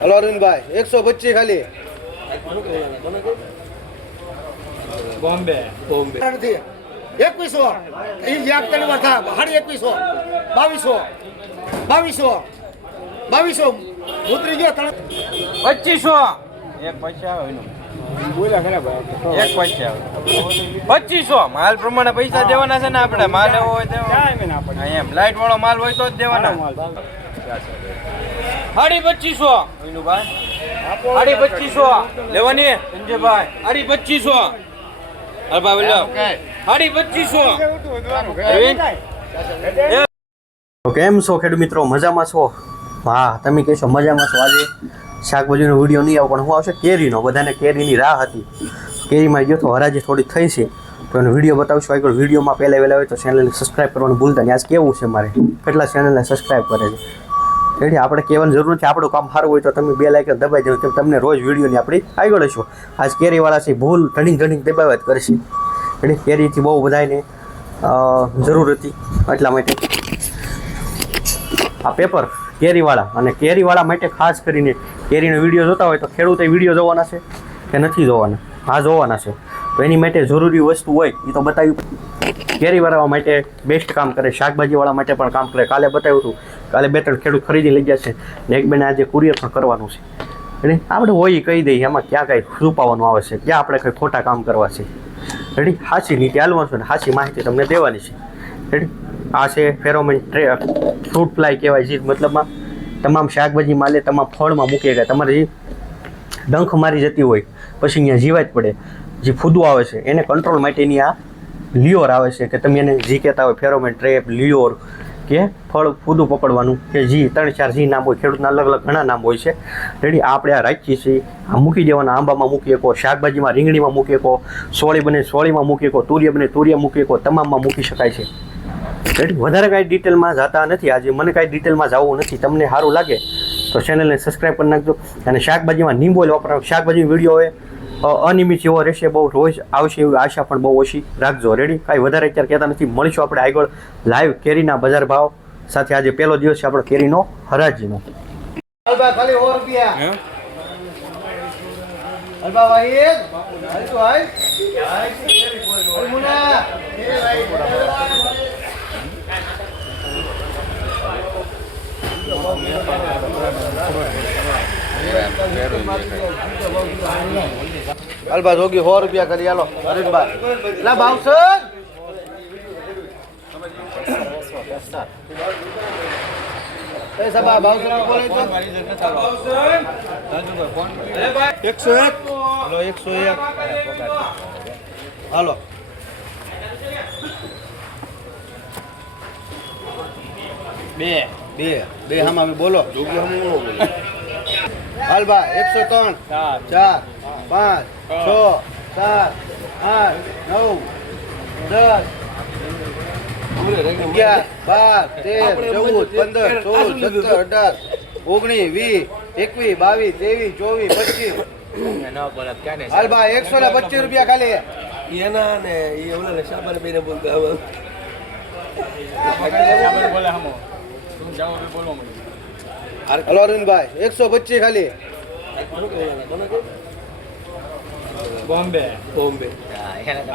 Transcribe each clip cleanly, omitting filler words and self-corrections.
Hello Arvindbhai 125 ખાલી બોમ્બે નથી 2100 એ યાદ તને વથા 2100 2200 ઉતરી ગયો 2500 એક પૈસા આવે એનું બોલ્યા ખરા ભાઈ એક પૈસા આવે 2500 માલ પ્રમાણે પૈસા દેવાના છે ને આપણે માલ એવો હોય દેવા એમ લાઈટ વાળો માલ હોય તો જ દેવાના 2500 એનું ભાઈ 2500 લેવાની સંજયભાઈ 2500 અરે ભાઈ લો 2500 કેમ છો ખેડૂત મિત્રો? મજામાં છો? હા, તમે કહેશો મજામાં છો. આજે શાકભાજીનો વિડીયો નહીં આવે પણ હું આવશે કેરીનો. બધાને કેરીની રાહ હતી. કેરીમાં ગયો તો હરાજી થોડી થઈ છે તો એનો વિડીયો બતાવશું. આગળ વિડીયોમાં પહેલાં વહેલા હોય તો ચેનલને સબસ્ક્રાઈબ કરવાનું ભૂલતા નહીં. આજ કેવું છે મારે કેટલા ચેનલને સબસ્ક્રાઈબ કરે છે એટલે આપણે કહેવાની જરૂર નથી. આપણું કામ સારું હોય તો તમે બે લાઈક દબાઈ દેવું કેમ તમને રોજ વિડીયોની આપણી આગળ હશો. આજ કેરીવાળા છે ભૂલ ઘણી દબાવ્યા જ કરશે એટલે કેરીથી બહુ બધાને જરૂર હતી એટલા માટે આ પેપર કેરીવાળા અને કેરીવાળા માટે ખાસ કરીને કેરીનો વિડીયો જોતા હોય તો ખેડૂતે વિડીયો જોવાના છે કે નથી જોવાના? હા, જોવાના છે. તો એની માટે જરૂરી વસ્તુ હોય એ તો બતાવ્યું. કેરીવાળા માટે બેસ્ટ કામ કરે, શાકભાજીવાળા માટે પણ કામ કરે. કાલે બતાવ્યું હતું. કાલે 2-3 ખેડૂત ખરીદી લઈ ગયા છે ને એક બેને આજે કુરિયર પણ કરવાનું છે. એટલે આપણે હોય કહી દઈએ એમાં ક્યાં કાંઈ છુપાવવાનું આવે છે, ક્યાં આપણે કંઈ ખોટા કામ કરવા છે. રેડી? હાચી નીતિ હાલવાનું છે ને હાચી માહિતી તમને દેવાની છે. રેડી? આ છે ફેરોમેન ફ્રૂટ ફ્લાય કહેવાય છે. મતલબમાં તમામ શાકભાજી માલે તમામ ફળમાં મૂકી ગયા. તમારે જે ડંખ મારી જતી હોય પછી અહીંયા જીવાય જ પડે. જે ફૂદું આવે છે એને કંટ્રોલ માટેની આ લિયોર આવે છે કે તમે એને જી કહેતા હોય ફેરોમેન ટ્રેપ, લિયોર કે ફળ ફૂદું પકડવાનું કે જી 3-4 જી નામ હોય. ખેડૂતના અલગ અલગ ઘણા નામ હોય છે. રેડી? આપણે આ રાખીએ છીએ. આ મૂકી દેવાના. આંબામાં મૂકી શકો, શાકભાજીમાં રીંગણીમાં મૂકી શકો, સોળી બને સોળીમાં મૂકી શકો, તુરિયા બને તુરિયા મૂકી શકો, તમામમાં મૂકી શકાય છે. રેડી? વધારે કાંઈ ડિટેલમાં જતા નથી. આજે મને કાંઈ ડિટેલમાં જવું નથી. તમને સારું લાગે તો ચેનલને સબસ્ક્રાઈબ કરી નાખજો. અને શાકભાજીમાં નીંબોલ વાપરવાનો. શાકભાજી વિડીયો હોય અનિયમિત જેવો રહેશે, બહુ રોજ આવશે એવી આશા પણ બહુ ઓછી રાખજો. રેડી? કાંઈ વધારે અત્યારે કહેતા નથી. મળીશું આપણે આગળ લાઈવ કેરીના બજાર ભાવ સાથે. આજે પહેલો દિવસ છે આપણો કેરીનો હરાજીનો. ખાલી 100 રૂપિયા અલ્બા ભાઈ હાલ તો હાલ મુના અલ્બા જોગી 100 રૂપિયા કરી હાલો હરીશભાઈ લા બાવસર પૈસા બા બાવસર બોલે તો 101 હાલો 101 હાલો બે હામાં બોલો જોગી હમ બોલો હાલ બા 103 4 5 6 7 8 9 10 11 12 13 14 15 16 17 18 19 20 21 22 23 24 25 હાલ બા 125 રૂપિયા ખાલી એના ને એ ઓલા શાબાને બેને બોલતા હવે બોલે હમો તું જાવ બોલવા મને હલો અરવિંદભાઈ 125 ખાલી બોમ્બે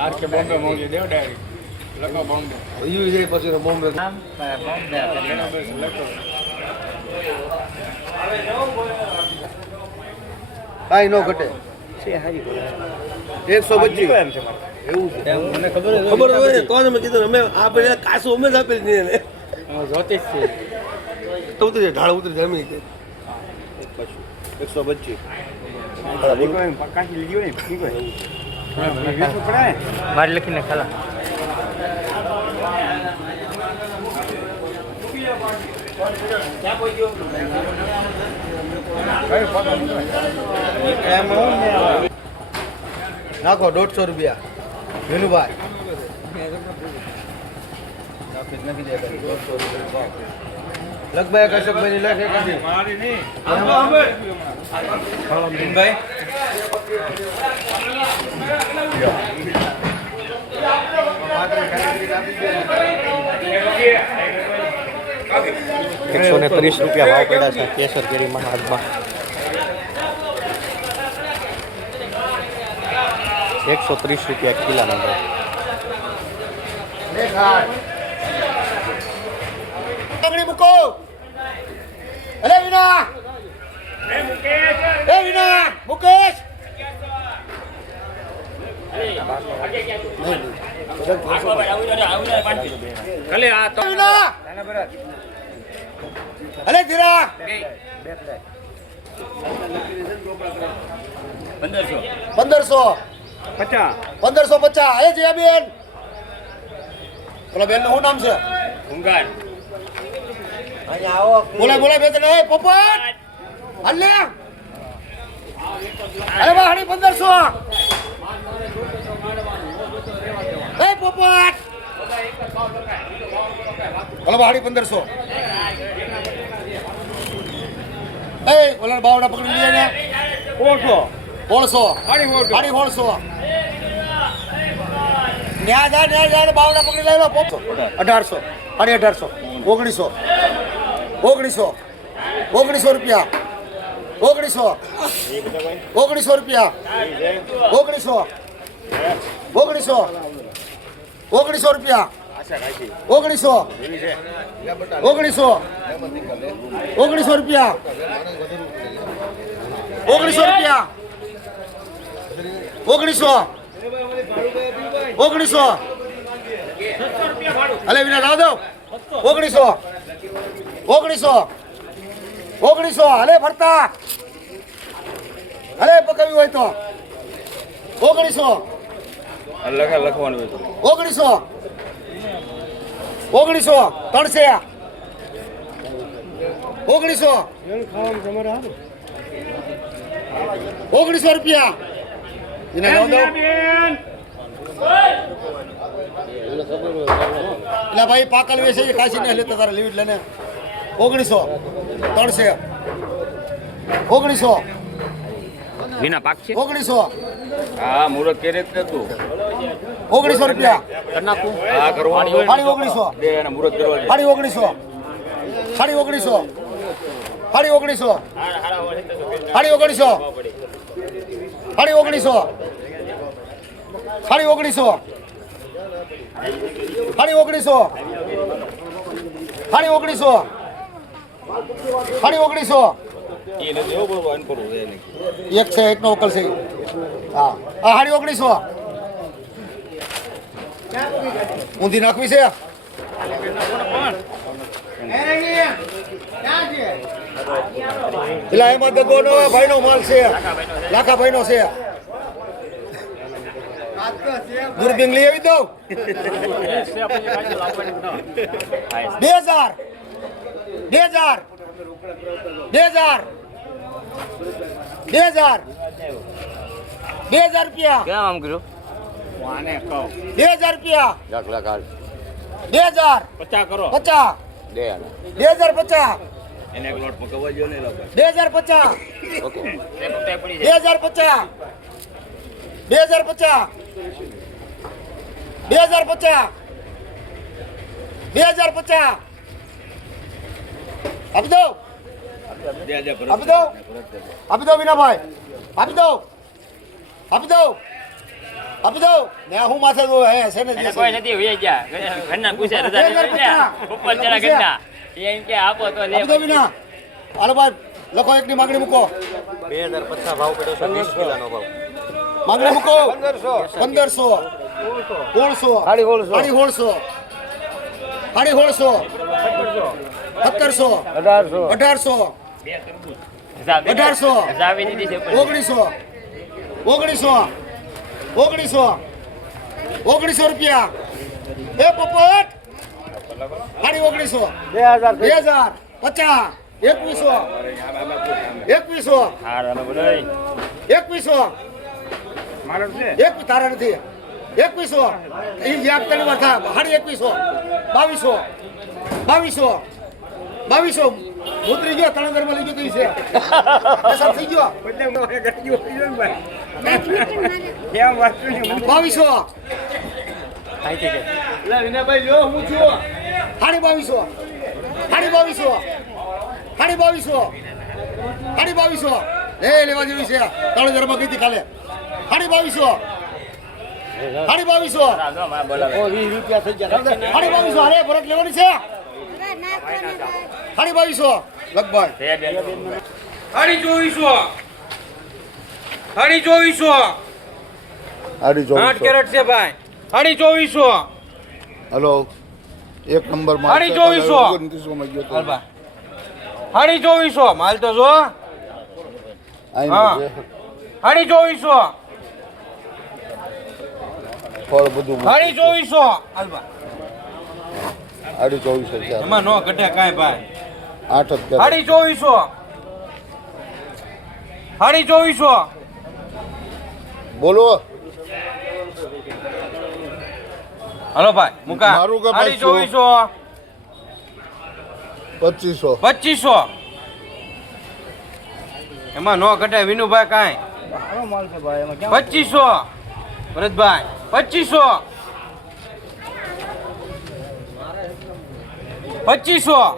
આર કે બોમ્બે મોંગી દેવ ડાયરી લખો બોમ્બે યુ જે પછી બોમ્બે કાઈ નો ઘટે છે હારી 125 એવું છે મને ખબર હોય તો તમે કીધું અમે આ પેલા કાસુ અમે જ આપેલ ને જોતી છે તો ઉતરી ઢાળ ઉતરી જમી કે 125 પક્કાથી લીધો ને ઠીક હોય માર લખીને ખાલા ક્યાં કોઈ ગયો નાખો 150 રૂપિયા વિનુભાઈ લગભાઈ કશોકભાઈ ની લખે કદી મારી નહીં ભાઈ ₹130 ભાવ પડ્યા છે કેસર કેરીમાં હાથમાં 130 રૂપિયા કિલોનો ભાવ. પકડી મૂકો. અરે વિના એ વિના મુકેશ વિના અરે ધીરા 1550 એ જયા બેન પેલા બેન નું શું નામ છે બોલા બોલા બે જણા એ પોપટ હલ્લે અરે વાહણી 1500 એ પોપટ બોલા વાહણી 1500 એ ઓલા બાવડા પકડી લે ને 1600 ન્યા જા બાવડા પકડી લઈ લો 1800 1800 1900 રૂપિયા 1900 રૂપિયા 1900 રૂપિયા 1900 રૂપિયા 1900 અલે વિના રાવ દો 1900 અલે ફરતા અલે પકવ્યું હોય તો 1900 લખવાનું હોય તો 1900 300 1900 રૂપિયા એને લાવ દો એટલે ભાઈ પાકલ વેસે કાશી ને લેતા તારે લીવિટ લેને 1900 300 1900 વિના પાક છે 1900 હા મુરત કેરે જ નતું 1900 રૂપિયા હા કરવાનું સાડી 1900 દે અને મુરત કરવા દે સાડી 1900 સાડી 1900 સાડી 1900 સાડી 1900 સાડી 1900 સાડી 1900 સાડી 1900 સાડી 1900 સાડી 1900 એને જેવો બોલવો એન કરું એને એક છે એકનો વકલ છે હા આ સાડી 1900 ઊંધી નાખવી છે પેલા એમાં દગોનો ભાઈનો માલ છે લાખા ભાઈનો છે દૂરબીન લઈ આવી દઉં 2000 રૂપિયા કેમ આમ કર્યું 2000 રૂપિયા 2000 50 કરો 50 દે 2050 એને એક લોટ પકવવા જો ને લોકો 2050 ઓકે 2050 2050 2050 2050 આપી દો દે દે આપી દો આપી દો વિનાભાઈ આપી દો આપી દો આપી દો ને હું માથે દો હે છે ને જે કોઈ નથી હોય ગયા ઘરના પૂછે રજા ઉપર જરા ઘરના એમ કે આપો તો લે આપી દો વિના હાલો ભાઈ લખો એકની માંગણી મૂકો 2050 ભાવ પડ્યો છે 20 કિલોનો ભાવ. માંગણી મૂકો 1500 1600 સાડી 1600 1700 1800 જાવી દીધી છે ઉપર 1900 રૂપિયા એ પોપટ સાડી 1900 2000 2100 હાર અમે બોલાય 2100 એક તારા નથી 2100 એ યાદ કરી વાત સાડી 2100 2200 ઉતરી ગયો ત્રણ ઘરમાં લઈ ગયો તો ઈ છે પૈસા થઈ ગયો 2200 સાડી 2200 એ લેવા જેવી છે ત્રણ ઘરમાં કીધી કાલે સાડી 2200 સાડી 2200 સાડી 2200 અરે ભરત લેવાની છે સાડી 2200 લગભગ સાડી 2400 સાડી 2400 સાડી 8 કેરેટ છે ભાઈ સાડી 2400 હલો એક નંબર માં સાડી 2400 2900 માં ગયો તો હાલબા સાડી 2400 માલ તો જો હા સાડી 2400 ફળ બધું સાડી 2400 હાલબા સાડી 2400 છે એમાં નો ઘટે કાંઈ ભાઈ 8 જ કરે સાડી 2400 સાડી 2400 બોલો હલો ભાઈ મુકા મારું કે સાડી 2200? 2500 2500 એમાં નો ઘટે વિનુભાઈ કાંઈ 2500 ભરતભાઈ 2500 2500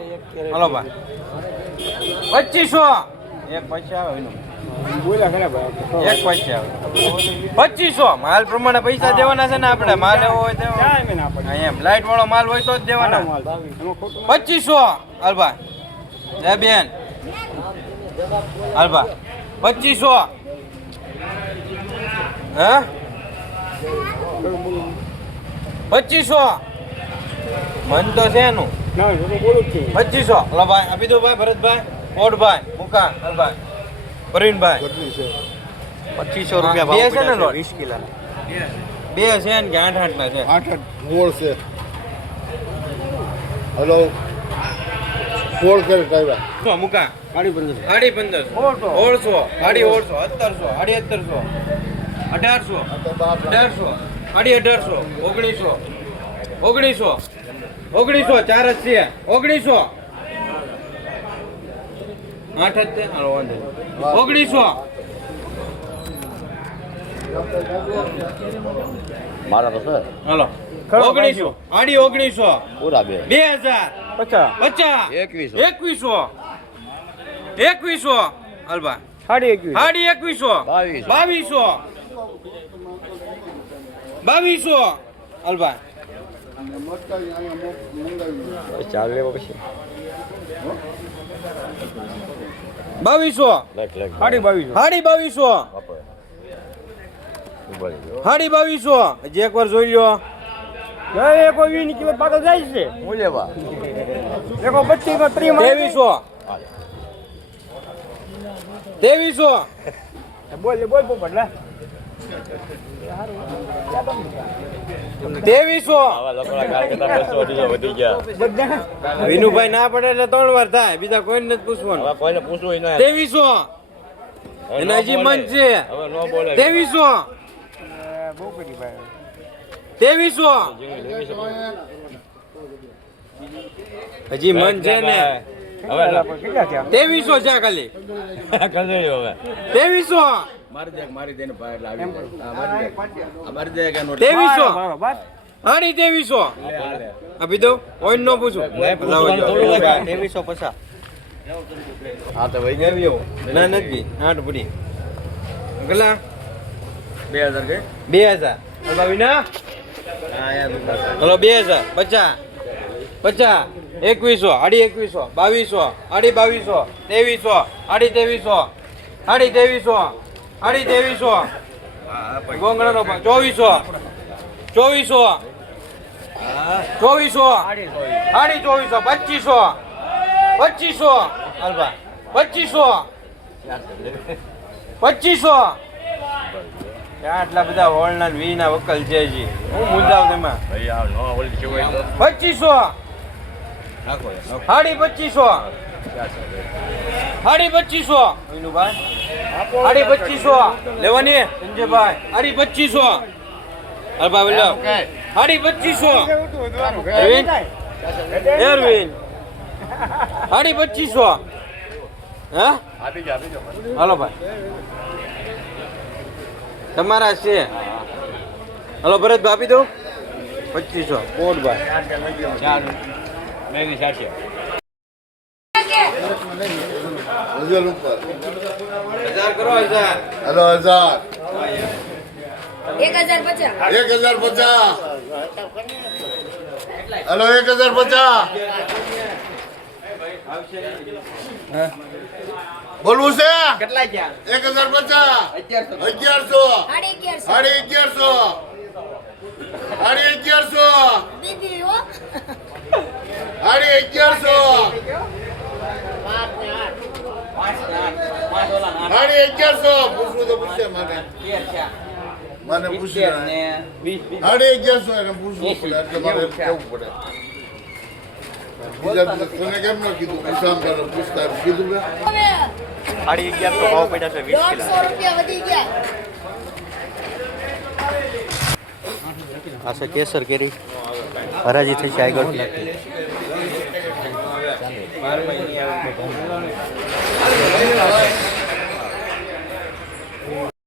હલો ભાઈ 2500 એક પૈસા આવે વિનુ એક પૈસા આવે 2500 માલ પ્રમાણે પૈસા દેવાના છે ને આપણે માલ એવો હોય તો એમ લાઈટ વાળો માલ હોય તો જ દેવાના 2500 હાલભા જય બેન હાલભા 2500 હે 2500 મન તો છે એનું 2500 હલો ભાઈ આપી દો ભાઈ ભરતભાઈ કોટભાઈ મુકા હલભાઈ પ્રવીણભાઈ કેટલી છે 2500 રૂપિયા બે છે ને લોટ? 20 કિલોના બે છે ને કે 8 ના છે 8 ગોળ છે હલો 16 કેરેટ આવ્યા શું મુકા સાડી 1500 સાડી 1700 સાડી 1700 1800 સાડી 1900 1900 ચાર જ છે 1900 8 જ છે હાલો વાંધો નહીં. 1900 મારા તો સર હાલો 1900 સાડી 1900 પૂરા બે 2000 50 2100 2100 હાલબા સાડી 2100 2200 હાલબા ચાલ લેવો પછી 2200 સાડી 2200 હજી એક વાર જોઈ લો ત્રેવીસો વિનુભાઈ ના પડે એટલે 3 વાર થાય બીજા કોઈને નથી પૂછવાનું 2300 એના હજી મન છે 2300 હજી મન છે ને 2300 છે ખાલી 2300 સાડી 2300 આપી દો કોઈ ન પૂછું 2350 ના નથી 8 પડી કેટલા 2000 વિના હલો 2000 50 2100 સાડી 2100 2200 સાડી 2200 સાડી 2300 સાડી 2300 ગોંગણાનો 2400 સાડી 2400 2500 હાલબા 2500 આટલા બધા હોળના વી ના વકલ છે જી હું મુદ્દાવ તેમાં 2500 સાડી 2500 સાડી 2500 વિનુભાઈ સાડી 2500 લેવાની સંજયભાઈ સાડી 2500 હલબા બોલો સાડી 2500 એરવિન સાડી 2500 હે હાલો ભાઈ તમારા છે હલો ભરતભાઈ આપી દઉં 2500 કોટભાઈ હજાર ઉપર 1000 કરો 1000 હલો 1000 1050. 1050. હલો 1050. બોલવું છે કેટલા ગયા 1050. 1100. 1150. 1150. દીદી હો. 1150. 1150. પૂછવું તો પૂછે મને પૂછ્યું ને 20 1150 એને પૂછવું પડે એટલે મારે કેવું પડે બીજા તને કેમ ન કીધું પૂછામ કરે પૂછતા કીધું મેં હવે 1150 ભાવ પડ્યા છે 20 કિલો 150 રૂપિયા વધી ગયા. આ છે કેસર કેરી હરાજી થઈ છે આગળ 12 મહિને